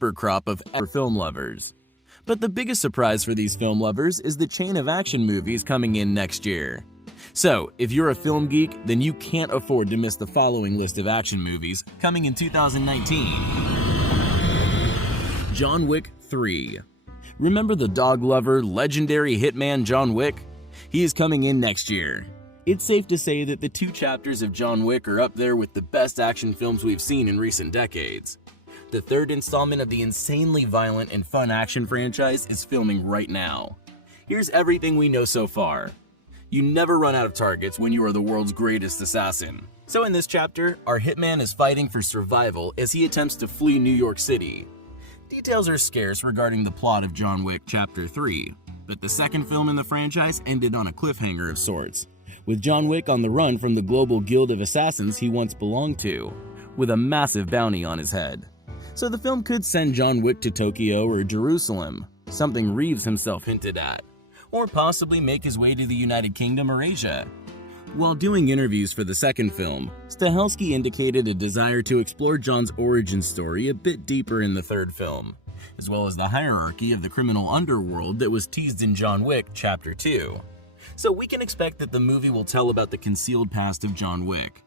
super crop of film lovers. But the biggest surprise for these film lovers is the chain of action movies coming in next year. So, if you're a film geek, then you can't afford to miss the following list of action movies coming in 2019. John Wick 3. Remember the dog lover, legendary hitman John Wick? He is coming in next year. It's safe to say that the 2 chapters of John Wick are up there with the best action films we've seen in recent decades. The 3rd installment of the insanely violent and fun action franchise is filming right now. Here's everything we know so far. You never run out of targets when you are the world's greatest assassin. So in this chapter, our hitman is fighting for survival as he attempts to flee New York City. Details are scarce regarding the plot of John Wick Chapter 3, but the 2nd film in the franchise ended on a cliffhanger of sorts, with John Wick on the run from the global guild of assassins he once belonged to, with a massive bounty on his head. So the film could send John Wick to Tokyo or Jerusalem, something Reeves himself hinted at, or possibly make his way to the United Kingdom or Asia. While doing interviews for the 2nd film, Stahelski indicated a desire to explore John's origin story a bit deeper in the 3rd film, as well as the hierarchy of the criminal underworld that was teased in John Wick Chapter 2. So we can expect that the movie will tell about the concealed past of John Wick.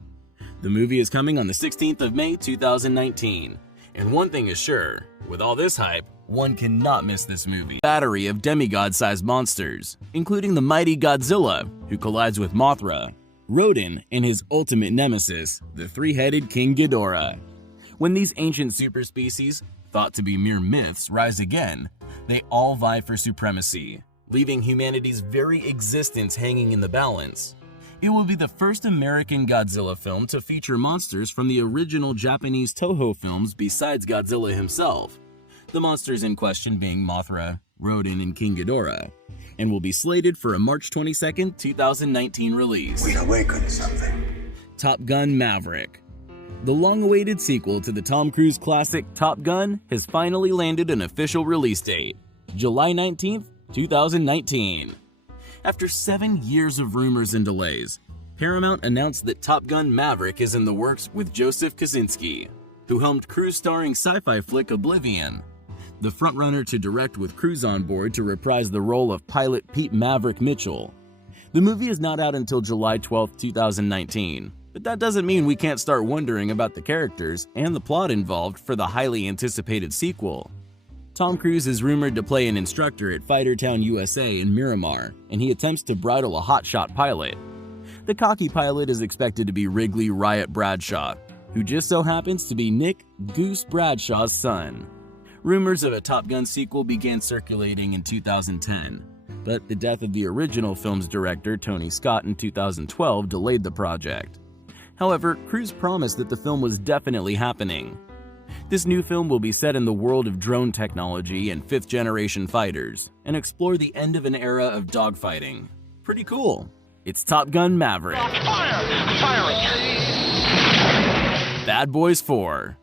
The movie is coming on the 16th of May 2019, and one thing is sure, with all this hype, one cannot miss this movie. Battery of demigod-sized monsters, including the mighty Godzilla, who collides with Mothra, Rodan, and his ultimate nemesis, the 3-headed King Ghidorah. When these ancient superspecies, thought to be mere myths, rise again, they all vie for supremacy, leaving humanity's very existence hanging in the balance. It will be the first American Godzilla film to feature monsters from the original Japanese Toho films besides Godzilla himself, the monsters in question being Mothra, Rodan, and King Ghidorah, and will be slated for a March 22, 2019 release. We awakened something. Top Gun Maverick. The long-awaited sequel to the Tom Cruise classic Top Gun has finally landed an official release date, July 19, 2019. After 7 years of rumors and delays, Paramount announced that Top Gun Maverick is in the works with Joseph Kosinski, who helmed Cruise-starring sci-fi flick Oblivion, the frontrunner to direct with Cruise on board to reprise the role of pilot Pete Maverick Mitchell. The movie is not out until July 12, 2019, but that doesn't mean we can't start wondering about the characters and the plot involved for the highly anticipated sequel. Tom Cruise is rumored to play an instructor at Fightertown, USA in Miramar, and he attempts to bridle a hotshot pilot. The cocky pilot is expected to be Wrigley Riot Bradshaw, who just so happens to be Nick Goose Bradshaw's son. Rumors of a Top Gun sequel began circulating in 2010, but the death of the original film's director, Tony Scott, in 2012 delayed the project. However, Cruise promised that the film was definitely happening. This new film will be set in the world of drone technology and 5th-generation fighters, and explore the end of an era of dogfighting. Pretty cool. It's Top Gun Maverick. Bad Boys 4.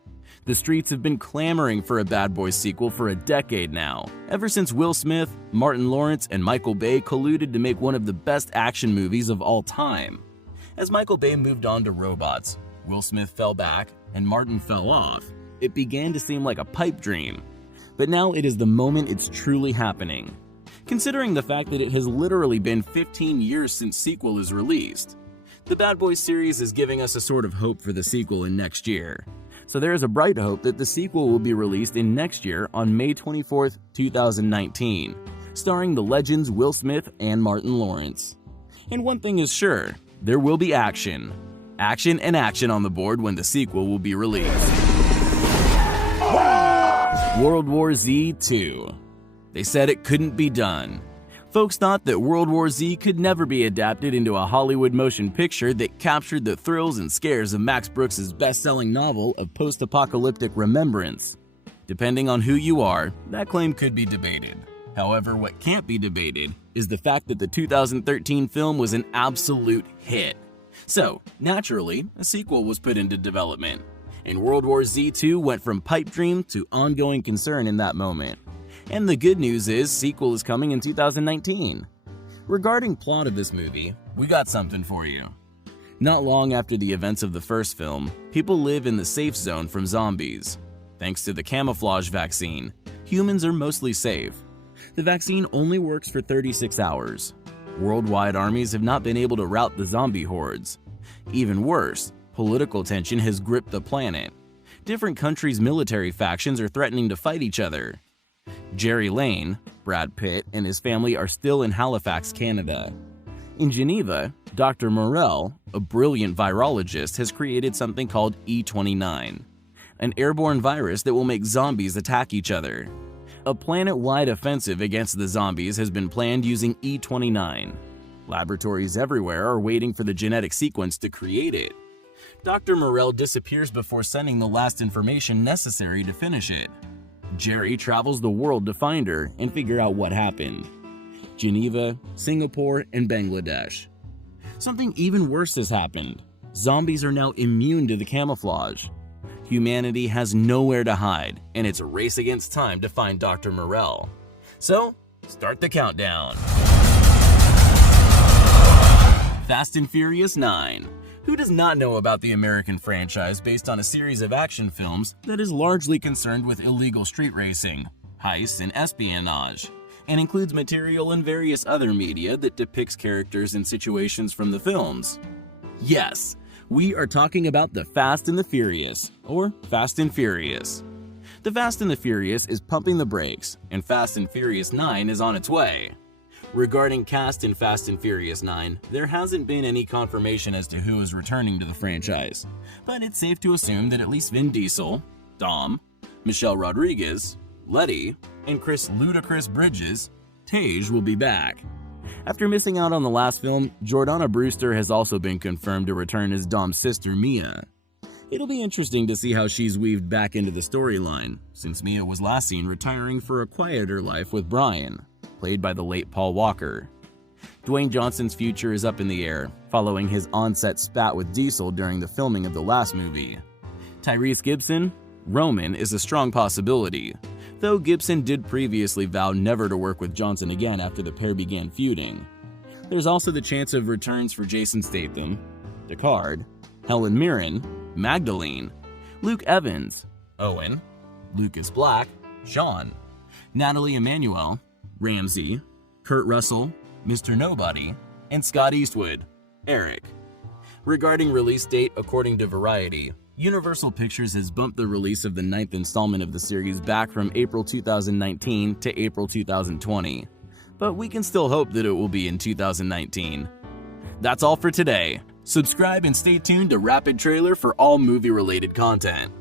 The streets have been clamoring for a Bad Boys sequel for a decade now, ever since Will Smith, Martin Lawrence, and Michael Bay colluded to make one of the best action movies of all time. As Michael Bay moved on to robots, Will Smith fell back, and Martin fell off, it began to seem like a pipe dream. But now it is the moment it's truly happening, considering the fact that it has literally been 15 years since sequel is released. The Bad Boys series is giving us a sort of hope for the sequel in next year. So there is a bright hope that the sequel will be released in next year on May 24, 2019, starring the legends Will Smith and Martin Lawrence. And one thing is sure, there will be action. Action and action on the board when the sequel will be released. World War Z 2. They said it couldn't be done. Folks thought that World War Z could never be adapted into a Hollywood motion picture that captured the thrills and scares of Max Brooks' best-selling novel of post-apocalyptic remembrance. Depending on who you are, that claim could be debated. However, what can't be debated is the fact that the 2013 film was an absolute hit. So, naturally, a sequel was put into development, and World War Z 2 went from pipe dream to ongoing concern in that moment. And the good news is, sequel is coming in 2019. Regarding plot of this movie, we got something for you. Not long after the events of the first film, people live in the safe zone from zombies. Thanks to the camouflage vaccine, humans are mostly safe. The vaccine only works for 36 hours. Worldwide armies have not been able to rout the zombie hordes. Even worse, political tension has gripped the planet. Different countries' military factions are threatening to fight each other. Jerry Lane, Brad Pitt, and his family are still in Halifax, Canada. In Geneva, Dr. Morel, a brilliant virologist, has created something called E29, an airborne virus that will make zombies attack each other. A planet-wide offensive against the zombies has been planned using E29. Laboratories everywhere are waiting for the genetic sequence to create it. Dr. Morel disappears before sending the last information necessary to finish it. Jerry travels the world to find her and figure out what happened. Geneva, Singapore, and Bangladesh. Something even worse has happened. Zombies are now immune to the camouflage. Humanity has nowhere to hide, and it's a race against time to find Dr. Morel. So, start the countdown. Fast and Furious 9. Who does not know about the American franchise based on a series of action films that is largely concerned with illegal street racing, heists, and espionage, and includes material in various other media that depicts characters and situations from the films? Yes, we are talking about the Fast and the Furious, or Fast and Furious. The Fast and the Furious is pumping the brakes, and Fast and Furious 9 is on its way. Regarding cast in Fast and Furious 9, there hasn't been any confirmation as to who is returning to the franchise, but it's safe to assume that at least Vin Diesel, Dom, Michelle Rodriguez, Letty, and Chris Ludacris Bridges, Tej will be back. After missing out on the last film, Jordana Brewster has also been confirmed to return as Dom's sister Mia. It'll be interesting to see how she's weaved back into the storyline, since Mia was last seen retiring for a quieter life with Brian, played by the late Paul Walker. Dwayne Johnson's future is up in the air, following his on-set spat with Diesel during the filming of the last movie. Tyrese Gibson, Roman, is a strong possibility, though Gibson did previously vow never to work with Johnson again after the pair began feuding. There's also the chance of returns for Jason Statham, Deckard, Helen Mirren, Magdalene, Luke Evans, Owen, Lucas Black, Sean, Natalie Emmanuel, Ramsey, Kurt Russell, Mr. Nobody, and Scott Eastwood, Eric. Regarding release date, according to Variety, Universal Pictures has bumped the release of the 9th installment of the series back from April 2019 to April 2020, but we can still hope that it will be in 2019. That's all for today. Subscribe and stay tuned to Rapid Trailer for all movie-related content.